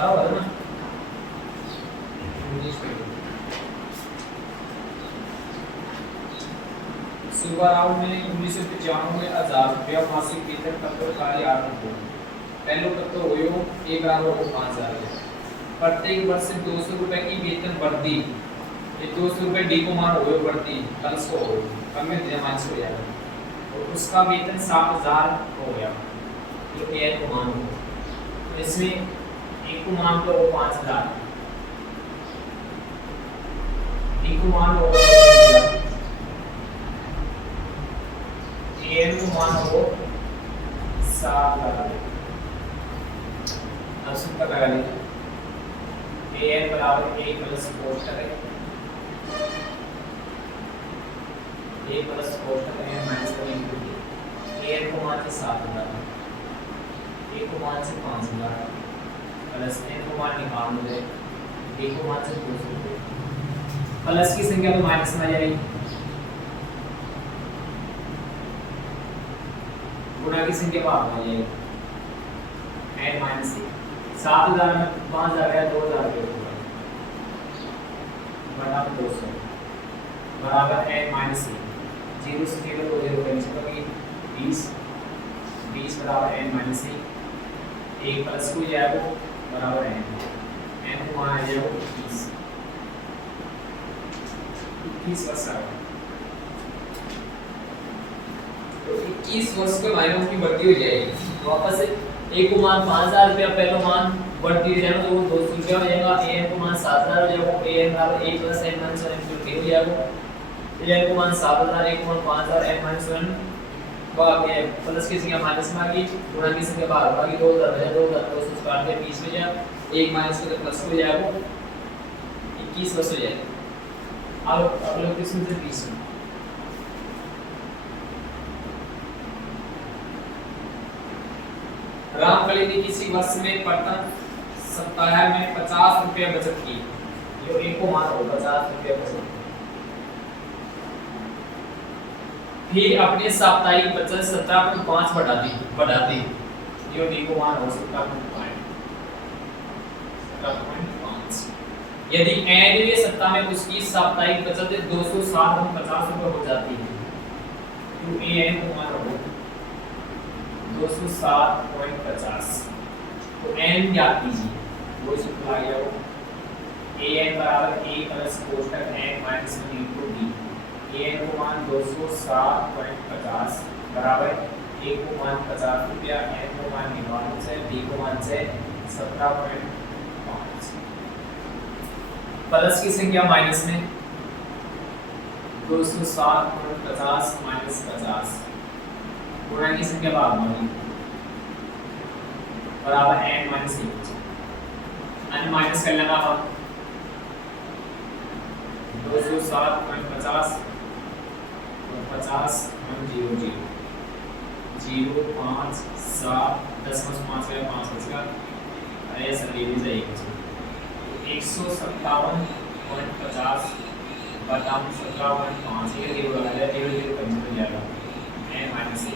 18 होगा ना super out में 1995 में 1000 रुपया मासिक वेतन पत्र कार्य आरंभ हो पहले पत्र होयो ए बराबर हो 5000 प्रत्येक वर्ष 200 रुपए की वेतन वृद्धि ये 200 रुपए डी को मान होयो वृद्धि प्लस को हो कम में दिया माइनस हो जाएगा और उसका वेतन 7000 हो गया जो ए को मान हो इसमें ए को मान तो 5000 डी को मान हो ए को मान हो 7000 अब सूत्र लगा लीजिए ए बराबर ए प्लस कोष्ठक है ए प्लस कोष्ठक है माइनस का इनटू ए को मान से 7000 ए को मान से 5000 प्लस एन को मान निकाल दे ए को मान से 200 प्लस की संख्या तो माइनस में आ जाएगी गुणा की संख्या भाग में आ जाएगी एन माइनस 7000 में 5000 है 2000 के ऊपर बटा 200 बराबर n माइनस 0 से केवल 2 0 कैंसिल हो गई 20 20 बराबर n माइनस 1 प्लस को जाएगा बराबर n n को मान आ जाएगा 21 वर्ष तो 21 वर्ष के मायनों की वृद्धि हो जाएगी वापस से ए को मान 5000 रुपया पहला मान बढ़ती जाएगा तो वो 200 रुपया हो जाएगा ए को मान 7000 हो जाएगा ए बराबर a + n - 1 * हो जाएगा ए को मान 7000 ए को मान 5000 n - 1 भाग ये प्लस की संख्या माइनस में आ गई गुणा की संख्या भाग में आ गई 2000 है 2200 काट के 20 में जाए 1 माइनस को प्लस हो जाएगा 21 वर्ष हो जाएगा अब अगले किस्म से 20 रामकली ने किसी वर्ष में प्रथम सप्ताह में 50 रुपया बचत की जो एक को मान हो 50 रुपया बचत फिर अपने साप्ताहिक बचत 17.5 बढ़ाती जो डी को मान हो 17.5 यदि एनवें सप्ताह में उसकी साप्ताहिक बचत 260.50 रुपये हो जाती है तो ए एन को मान हो 260.50 तो n ज्ञात कीजिए वो सूत्र आ गया वो an बराबर a प्लस कोष्ठक n minus 1 into d an को मान 260.50 बराबर a को मान 50 रुपया n को मान 99 से d को मान से 17.5 प्लस की संख्या माइनस में 260.50 माइनस 50 गुणा की संख्या भाग में बराबर n माइनस 1 n माइनस कर लेना हम 260.50 50 0 0 0 5 7 10 में 5 का 5 बचेगा ऐसा ले लीजिए 157.50 बटा 17.5 ये 0 लगा दिया 0 0 कैंसिल हो जाएगा n माइनस 1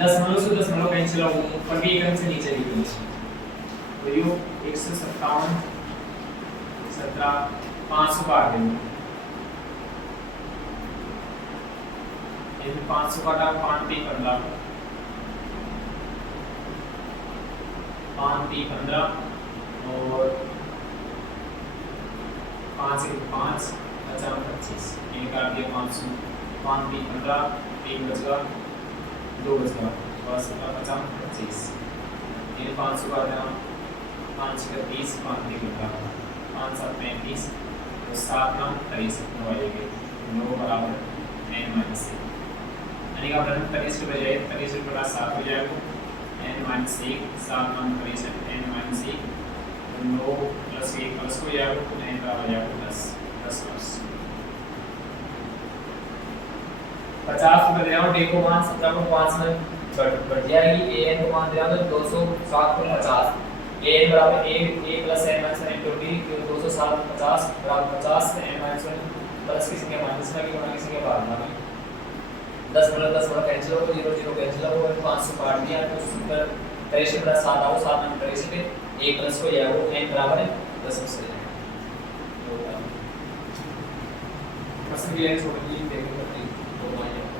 दशमलव से दशमलव कैंसिल हो ऊपर भी एक अंक से नीचे भी कैंसिल तो यो 157 17 500 काट देंगे ये 500 काटा 5 3 15 5 3 15 और 5 1 5 25 ये काट दिया 500 5 3 15 1 बचेगा 2 बचेगा बस 50 25 ये 500 का देना 5 का 30 5 3 का 5 7 35 तो 7 9 23 9 आएंगे 9 बराबर n माइनस 1 यानी का अपन 23 के बजाय 23 बटा 7 हो जाएगा n minus 1 7 9 23 n minus 1 9 plus 1 plus हो जाएगा तो n का हो जाएगा प्लस 10 प्लस 50 रुपए दे और d को मान 17.5 में बढ़ जाएगी an को मान दिया तो 207.50 an बराबर a plus n minus 1 into d 207.50 बराबर 50 n माइनस 1 प्लस की संख्या माइनस में की गुणा की संख्या भाग में 10 बड़ा कैंसिल हो तो 0 0 कैंसिल हो 500 काट दिया तो सूत्र 23 बटा 7 आओ 7 में 23 पे एक प्लस हो जाएगा वो n बराबर है 10 से प्रश्न भी है छोड़ दी देखो करते तो आ जाएगा।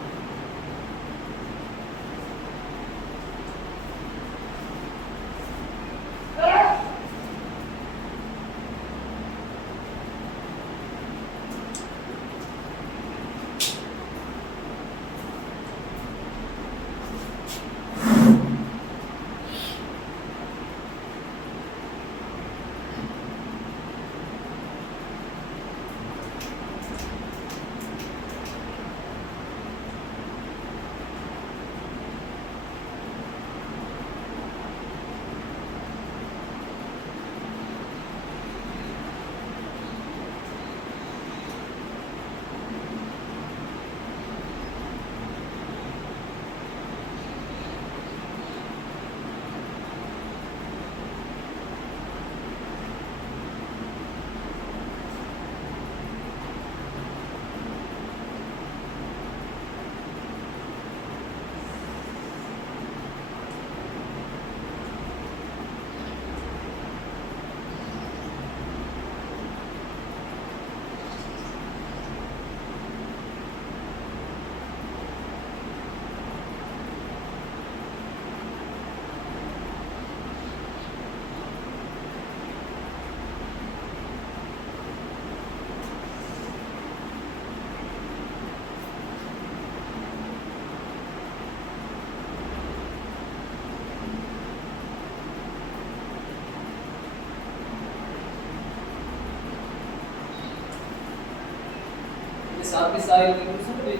साथ की सारी क्वेश्चन दे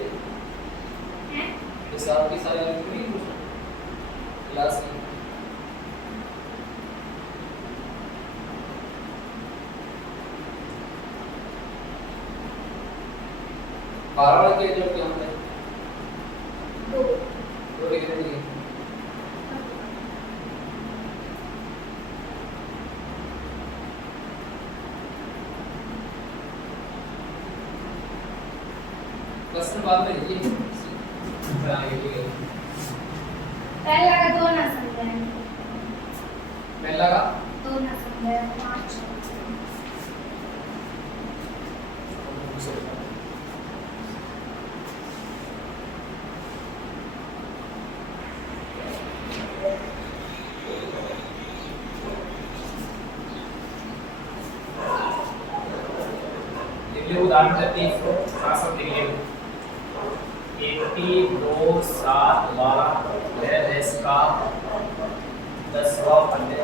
हैं ये साथ की सारी क्वेश्चन क्लास में बारह के जो क्या होता है दो लिख देंगे क्वेश्चन बाद में ये पहला का दो ना समझे पहला का दो ना समझे 5 उदाहरण करते हैं इसको साथ साथ लिख लेंगे 82 7 12 है इसका 10वां पन्ने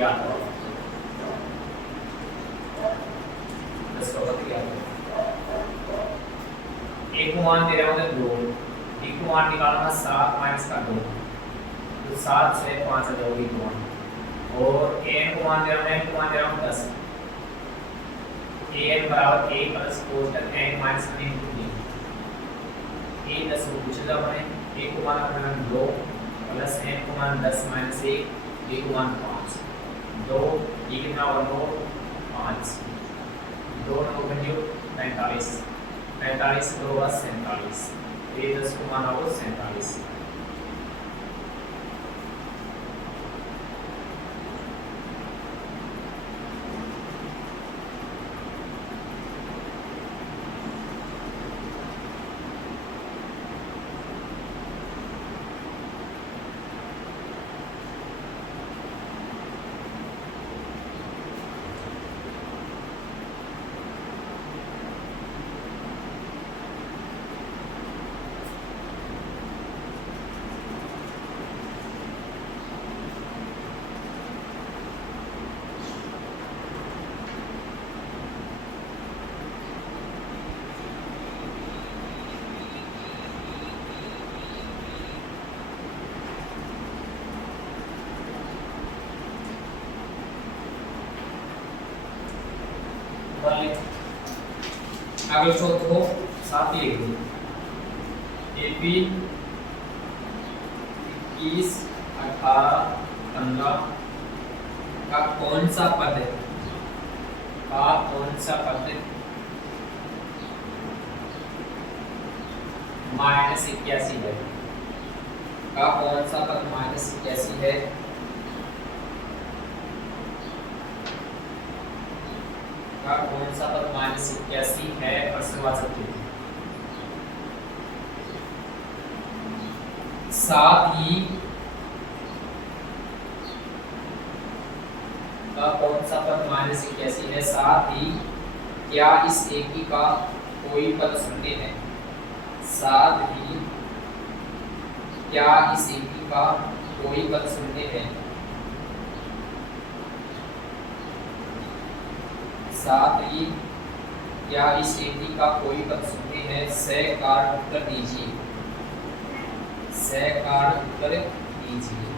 याद करो 10वां पन्ने याद करो एक को मान दे रहा हूं 2 एक को मान निकालना 7 माइनस का 2 तो 7 से 5 आ जाओगी 2 और n को मान दे रहा हूं n को मान दे रहा हूं 10 an बराबर a प्लस कोष्टक n minus n into b a 10 को पूछा जाता है a को मान अपना 2 प्लस n को मान 10 माइनस 1 b को मान 5 2 ये कितना और 9 5 2 9 वैल्यू 45 45 2 47 a 10 को मान आओ 47 आगे चौथ को साथ लिख दो AP 21 18 15 का कौन सा पद है माइनस 81 है का कौन सा पद माइनस 81 है का कौन सा पद -81 है प्रश्नवाचक के साथ ही का कौन सा पद -81 है साथ ही क्या इस एकी का कोई पद शून्य है साथ ही क्या इस एकी का कोई पद शून्य है साथ ही क्या इस एकी का कोई पद शून्य है सकार उत्तर दीजिए सकार उत्तर दीजिए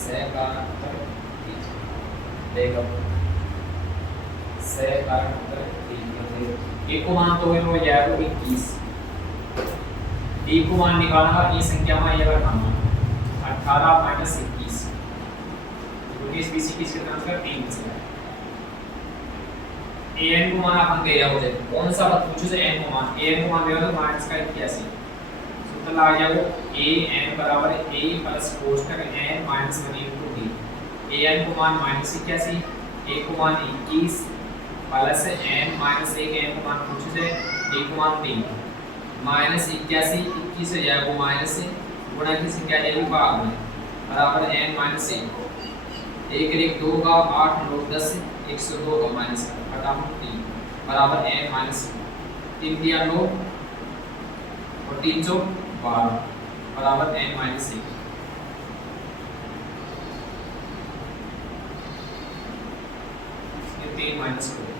सकार उत्तर दीजिए देखो सकार उत्तर दीजिए एक को मान तो हो जाएगा 21 डी को मान निकालना ये संख्या में ये रखना 18 माइनस 21 20 20 21 के ट्रांसफर 3 बचेगा an को मान अपन दे रहा हो जाए कौन सा पद पूछो से n को मान an को मान दे रहा तो माइनस का 81 सूत्र लगा जाओ an बराबर a प्लस कोष्ठक n minus 1 into d an को मान -81 a को मान 21 प्लस n माइनस 1 n को मान पूछो से d को मान 3 -81 21 हो जाएगा माइनस से गुणा की संख्या a भी भाग में बराबर n माइनस 1 1 1 2 का 8 9 10 102 का माइनस घटाओ 3 बराबर n माइनस 3 दिया 9 और 3 चौक 12 बराबर n माइनस 1 3 माइनस करो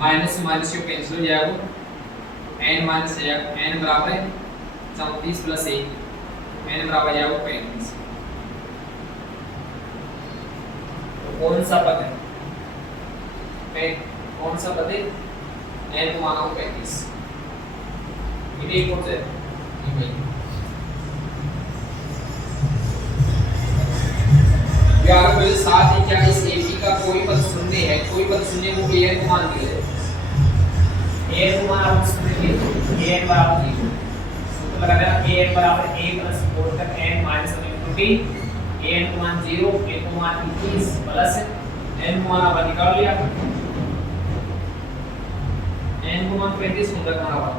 माइनस माइनस क्यों कैंसिल हो जाएगा n माइनस जाएगा n बराबर 34 प्लस 1 n बराबर जाएगा 35 कौन सा पद है कौन सा पद है n को माना 35 ये कौन सा है ये भाई यार कोई साथ ही क्या इस एपी का कोई पद शून्य है कोई पद शून्य को n को मान दिया है n को मान आप शून्य ले n बराबर 0 सूत्र लगा देना n बराबर a प्लस कोष्ठक n minus 1 into t n को मान 0 a को मान 21 प्लस n को मान अपन निकाल लिया n को मान 35 हो रखना होगा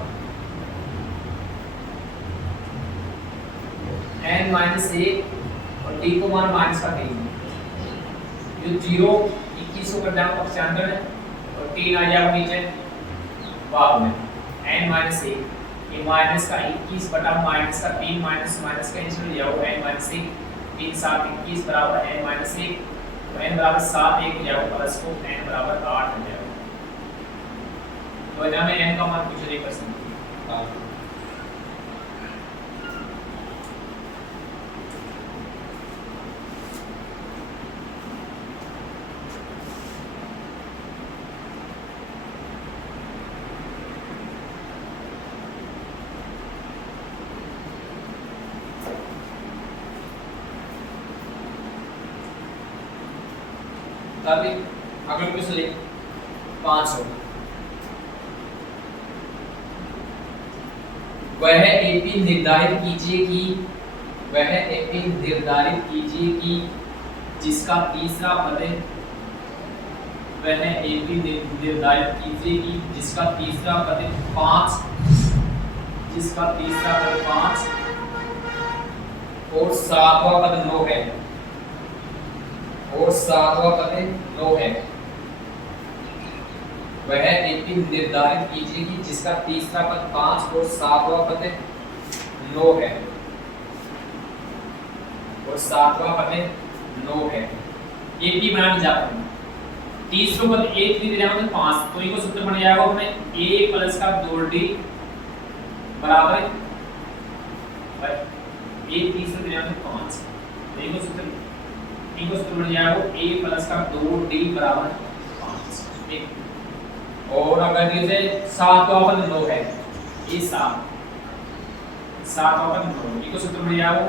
n माइनस 1 और t को मान माइनस का 3 ये 0 21 को कर देना पक्षांतर है और 3 आ जाएगा नीचे भाग में n माइनस 1 ये माइनस का 21 बटा माइनस का 3 माइनस माइनस कैंसिल हो जाएगा n माइनस 1 3 7 21 बराबर n माइनस 1 तो n बराबर 7 1 हो जाएगा प्लस को n बराबर 8 हो जाएगा तो यहाँ में n का मान पूछ रही प्रश्न तब अगला क्वेश्चन ले 500 वह एपी निर्धारित कीजिए कि जिसका तीसरा पद वह एपी निर्धारित कीजिए कि जिसका तीसरा पद 5 और सातवां पद 9 है वह एपी निर्धारित कीजिए कि जिसका तीसरा पद 5 और सातवां पद 9 है एपी बनाने जाता हूं तीसरा पद 1 भी दिया मतलब 5 तो इनको सूत्र बन जाएगा हमें a प्लस का 2d बराबर है a तीसरा दिया मतलब 5 तो इनको सूत्र बन जाएगा a प्लस का 2d बराबर 5 ठीक और अगर जैसे 7वां पद 9 है ये 7वां पद 9 इनको सूत्र बन जाएगा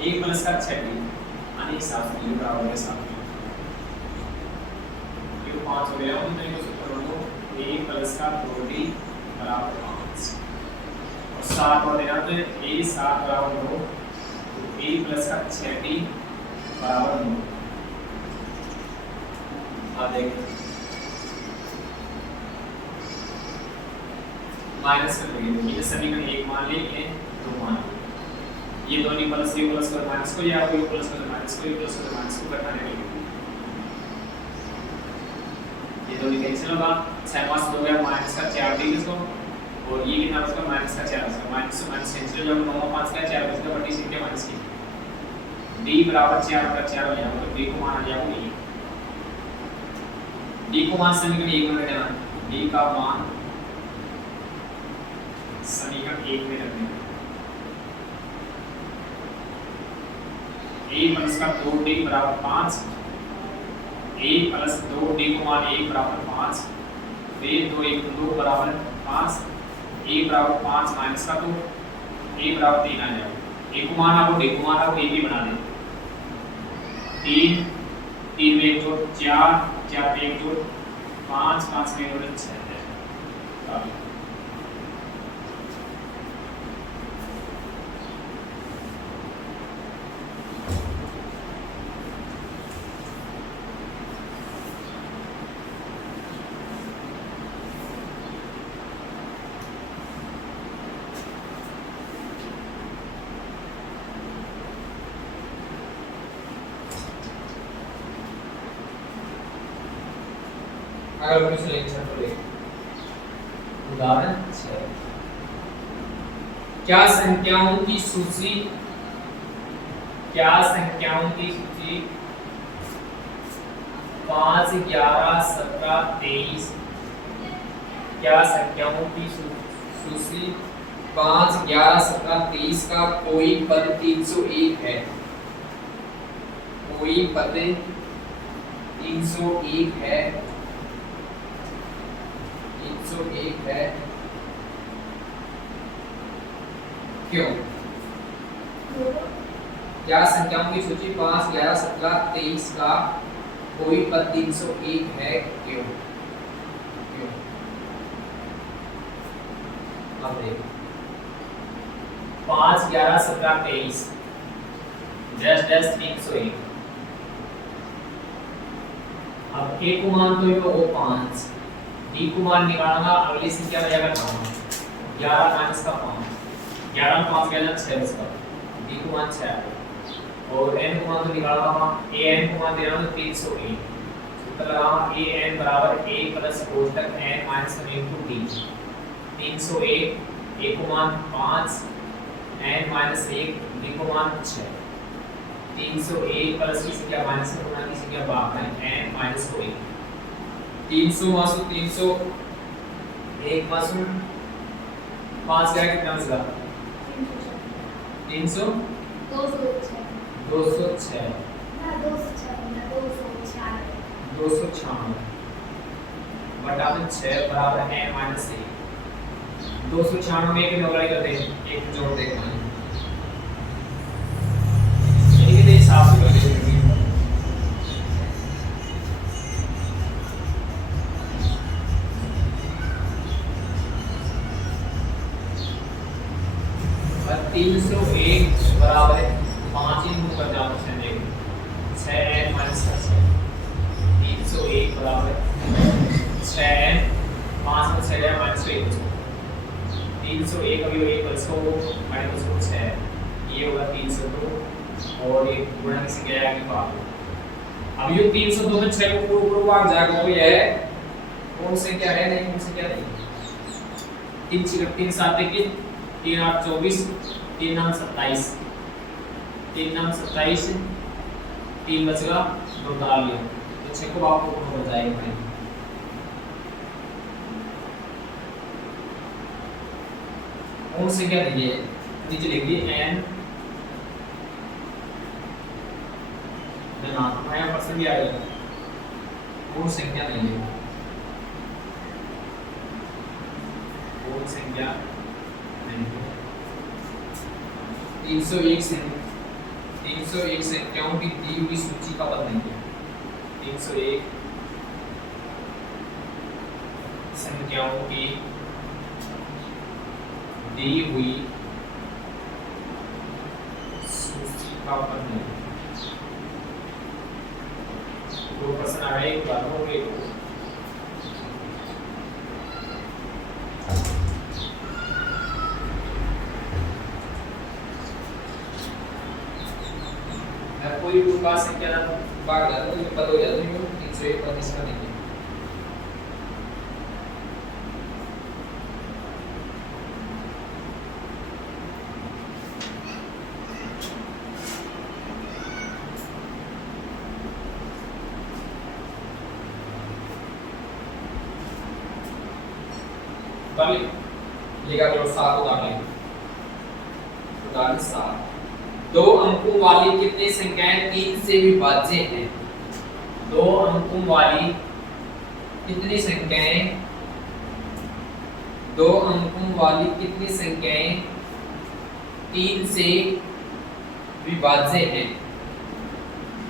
a प्लस का 6d यानी 7 ये बराबर है 7 ये 5 हो गया तो इनको सूत्र बनो a प्लस का 2d बराबर 5 और 7 और देना तो a 7 बराबर 9 तो a प्लस का 6d बराबर 9 अब देखो माइनस कर देंगे, ये समीकरण 1 मान लिए, ये 2 मान लिए, ये दोनों प्लस ये प्लस कर माइनस को, या कोई प्लस कर माइनस को, ये प्लस कर माइनस को घटाने के लिए ये दोनों कैंसिल होगा। 6 माइनस 2 गया माइनस का 4 डी इसको, और ये कितना बचेगा माइनस का 4 बचेगा, माइनस से माइनस कैंसिल हो जाएगा, 9 5 का 4 बचेगा, बटी सीधे माइनस की d बराबर 4 का 4 हो जाएगा, तो d को मान आ जाएगा ये, d को मान समीकरण 1 में रख देना, d का मान समीकरण 1 में रख देना, a प्लस का 2d बराबर 5, a प्लस 2d को मान 1 बराबर 5, फिर 2 1 2 बराबर 5, a बराबर 5 माइनस का 2, a बराबर 3 आ जाएगा, a को मान आपको d को मान आपको a भी बना दे, 3 3 में 1 जोड़ 4 4 में 1 जोड़ 5 5 में 1 जोड़ 6 है। अगर कुछ लेक्चर को ले उदाहरण 6, क्या संख्याओं की सूची 5 11 17 23, क्या संख्याओं की सूची 5 11 17 23 का कोई पद 301 है, कोई पद 301 है, 301 है, क्यों? क्या संख्याओं की सूची 5 11 17 23 का कोई पद 301 है, क्यों? क्यों? अब देखो 5 11 17 23 डैश डैश 301, अब a को मान तो वो 5, d को मान निकालना, अगली संख्या में जाएगा 9, 11 माइनस का 5, 11 में 5 गया 6 इसका, d को मान 6, और n को मान तो निकालना, a n को मान देना तो 301, सूत्र लगाना a n बराबर a प्लस कोष्टक n minus 1 into d, 301 a को मान 5 n माइनस 1 d को मान 6, 301 प्लस की संख्या माइनस से गुणा की संख्या भाग है n माइनस 1, 300 मासु 300 1 मासु 5 गया कितना बचेगा 300 206 ना 296 बटा में 6 बराबर है माइनस 1, 296 में एक नौकरी करते हैं, एक जोड़ देखना है, ये कितने हिसाब से करते हैं, और 301 बराबर 5 इंटू 50 6n माइनस 301 बराबर 6n 5 में 6 जाए माइनस 1, 301 अभी 1 बचो माइनस 6, ये होगा 302 और ये गुणा की संख्या आएगी 5, अब ये 302 में 6 को पूरा भाग जाएगा, वो ये कौन संख्या है, नहीं कौन संख्या नहीं, 3 6 3 7 21 3 8 24 3 9 27 3 9 27 3 बचेगा 42, तो 6 को आपको पूर्ण हो जाएगा भाई, कौन संख्या दीजिए, नीचे लिख दिए n धनात्मक है, प्रश्न भी आएगा, कौन संख्या नहीं है, कौन संख्या 301 संख्याओं की दी हुई सूची का पद नहीं है, 301 संख्याओं की दी हुई सूची का पद नहीं, दो प्रश्न आ गए, उदाहरण हो गए। कोई भी का संख्या भाग जाता है तो पता हो जाता है 301 का इसका नहीं। लिखा करो 7 उदाहरण। उदाहरण 7, दो अंकों वाली कितनी संख्याएं 3 से विभाज्य हैं? दो अंकों वाली कितनी संख्याएं, दो अंकों वाली कितनी संख्याएं 3 से विभाज्य हैं?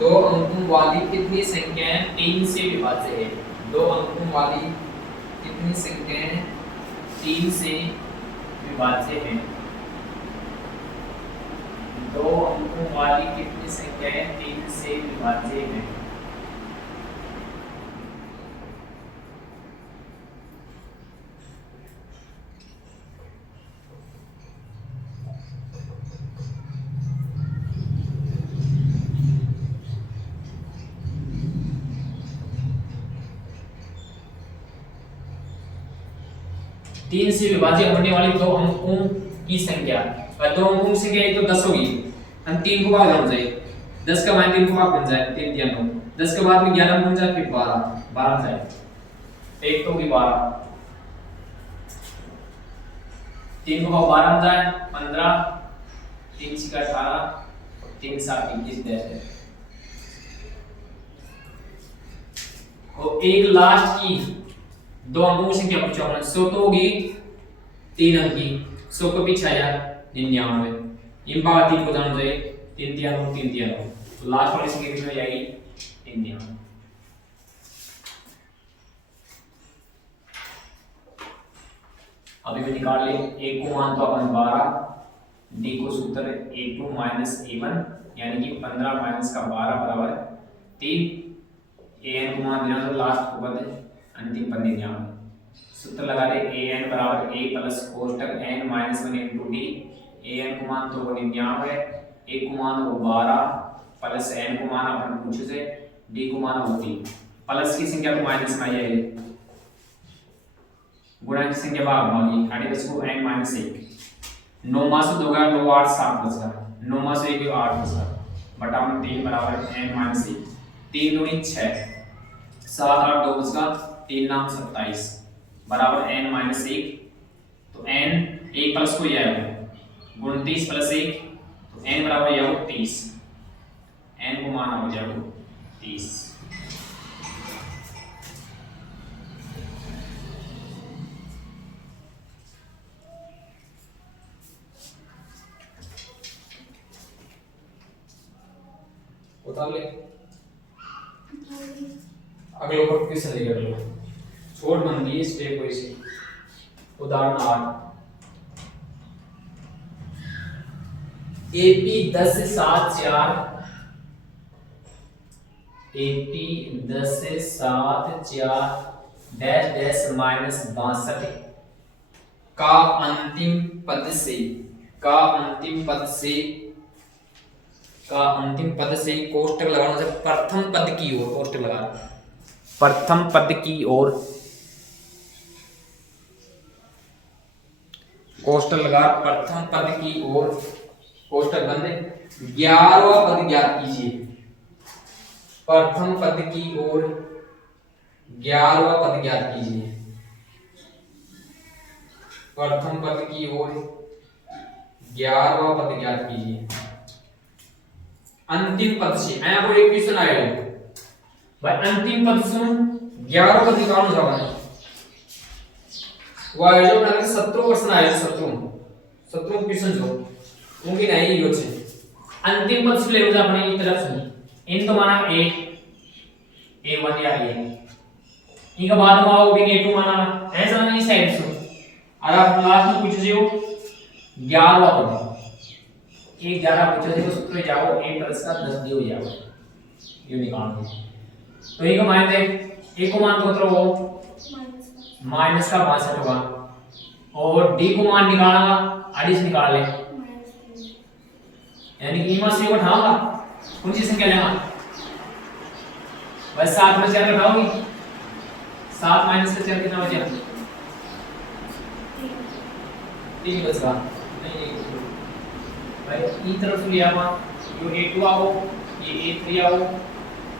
दो अंकों वाली कितनी संख्याएं 3 से विभाज्य है? दो अंकों वाली कितनी संख्याएं 3 से विभाज्य है? दो अंकों वाली कितनी संख्याएं 3 से विभाज्य है? तीन से विभाज्य होने वाली दो अंकों की संख्या, दो अंकों की संख्या तो 10 होगी, हम 3 को भाग जाना चाहिए, 10 का मान 3 को भाग बन जाए, 3 3 9, 10 के बाद में 11 बन जाए, फिर 12 12 जाए, एक तो होगी 12, 3 को भाग 12 बन जाए 15, 3 6 18, 3 7 21 है। और एक लास्ट की दो अंकों की संख्या पूछा हमने, 100 तो होगी 3 अंक की, 100 को पीछे आया 99, इन बात 3 को जान जाए 3 3 9 3 3 9, तो लास्ट वाली संख्या कितनी हो जाएगी 99। अभी भी निकाल ले, एक को मान तो अपन 12, डी को सूत्र a2 a1 यानी कि 15 माइनस का 12 बराबर 3, an को मान देना तो लास्ट को पद अंतिम पद देना, सूत्र लगा दे an बराबर a प्लस कोष्टक n minus 1 into D, an को मान तो 99, a को मान वो 12 प्लस n को मान अपन पूछे से, d को मान होती प्लस की संख्या तो माइनस में आ जाएगी, गुणा की संख्या भाग होगी, आगे बस को n माइनस 1, 9 मास 2 का 9 8 7 बचा, 9 मास 1 8 बचा, बटा में 3 बराबर n माइनस 1, 3 दूनी 6, 7 8 2 बचा, 3 9 27 बराबर n माइनस 1, तो n 1 प्लस को यह है 29 प्लस 1, तो n बराबर यह हो 30, n को मान हो जाएगा 30। उतार ले, अगले ऊपर क्वेश्चन लेकर लो, छोड़ बंदी स्टेप कोई सी। उदाहरण 8, AP 10 से 7 4, AP 10 से 7 4 डैश डैश माइनस 62 का अंतिम पद से, का अंतिम पद से, का अंतिम पद से कोष्टक लगाना से प्रथम पद की ओर, कोष्टक लगा प्रथम पद की ओर, कोष्टक लगा प्रथम पद की ओर, कोष्टक बंद, 11वां पद ज्ञात कीजिए, प्रथम पद की ओर 11वां पद ज्ञात कीजिए, प्रथम पद की ओर 11वां पद ज्ञात कीजिए, अंतिम पद से आया को एक क्वेश्चन आएगा भाई, अंतिम पद से 11 पद निकालना चाहता है, वो जो मैंने 17 क्वेश्चन आया, 17 क्वेश्चन जो उनकी नहीं यो छे, अंतिम पद से ले जा अपने एक तरफ से इन तो माना a1 या a, इनका बाद में आओगे a2 माना ऐसा नहीं साइड से, अगर आप लास्ट में पूछ जो 11वां पद, 11 पूछे तो सूत्र जाओ a प्लस का 10 डी हो जाएगा, ये निकाल दो तो ए का मान दे, ए को मान कितना हो माइनस का -62 होगा और डी को मान निकालना अड़ीस निकाल ले -3 यानी कि मास को उठाऊंगा कौन सी संख्या लेगा बस 7 में 4 उठाओगी 7 माइनस का 4 कितना बचा 3 बचेगा नहीं ये भाई ई तरफ से लिया हुआ यो a2 आओ ये a3 आओ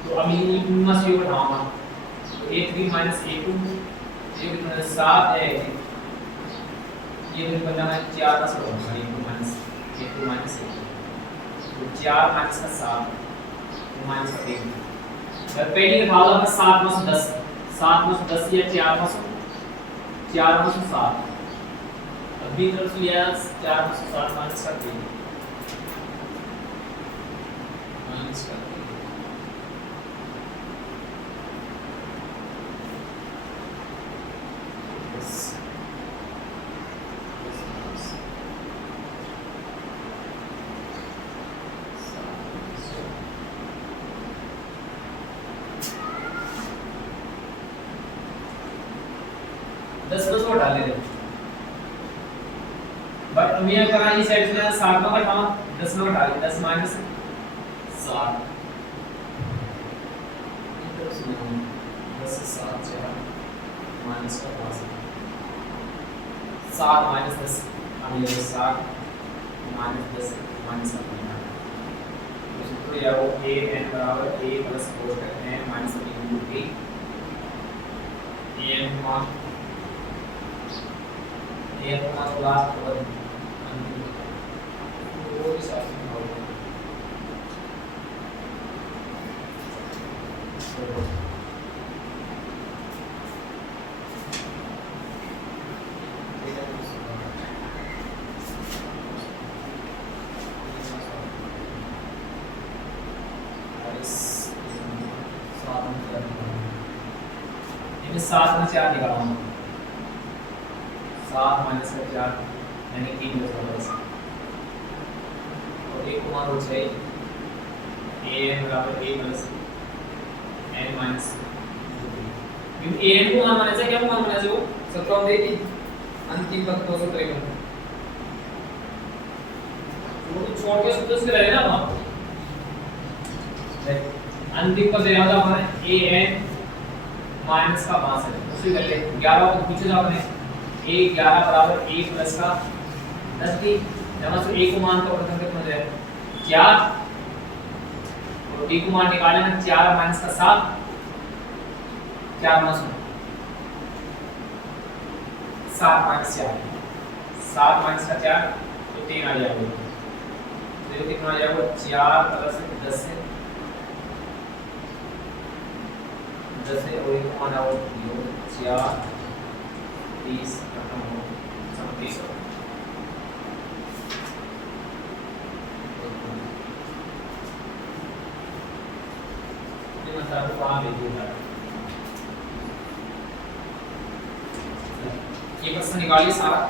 तो अब ये मास को उठाऊंगा तो a3 a2 ये कितना 7 है ये भी बन जाना 4 का सौ होगा a2 माइनस तो 4 माइनस का 7 तो माइनस का 3 जब पहली का भाग होगा 7 में से 10 7 में से 10 या 4 में से 7 अभी तरफ से लिया 4 में से 7 माइनस का 3 माइनस का 3 10 बस वो डाल दे बट हम ये करा इस साइड से 7 में घटाओ 10 में घटा ले 10 माइनस 7 इधर से 10 से 7 चला माइनस का 5 7 माइनस 10 अब ये 7 माइनस 10 माइनस का 3 तो ये वो a n बराबर a plus 4 n minus 3 a n मान ये हमारा लास्ट और अंतिम वो भी साथ में होगा इस 7 में 4 निकालूंगा 7 माइनस का 4 यानी 3 बचेगा बस और एक को मान हो चाहिए a n बराबर a प्लस n माइनस क्योंकि a n को मान माना चाहिए क्या मान माना चाहिए 17 देगी अंतिम पद को 17 वो तो छोड़ के सूत्र से रहे ना वहां अंतिम पद याद आ हमारा a n माइनस का 5 है उसी कर ले 11 को पूछे था आपने a 11 बराबर a प्लस का 10 की जमा से a को मान का प्रथम कितना हो जाए 4 और b को मान निकालना 4 माइनस का 7 4 माइनस 7 माइनस 4 7 माइनस का 4 तो 3 आ जाएगा तो ये कितना आ जाएगा 4 प्लस 10 से 10 से और एक मान आओ 4 30 खत्म हो 36 ये मतलब वहां भेजिएगा ये प्रश्न निकालिए सारा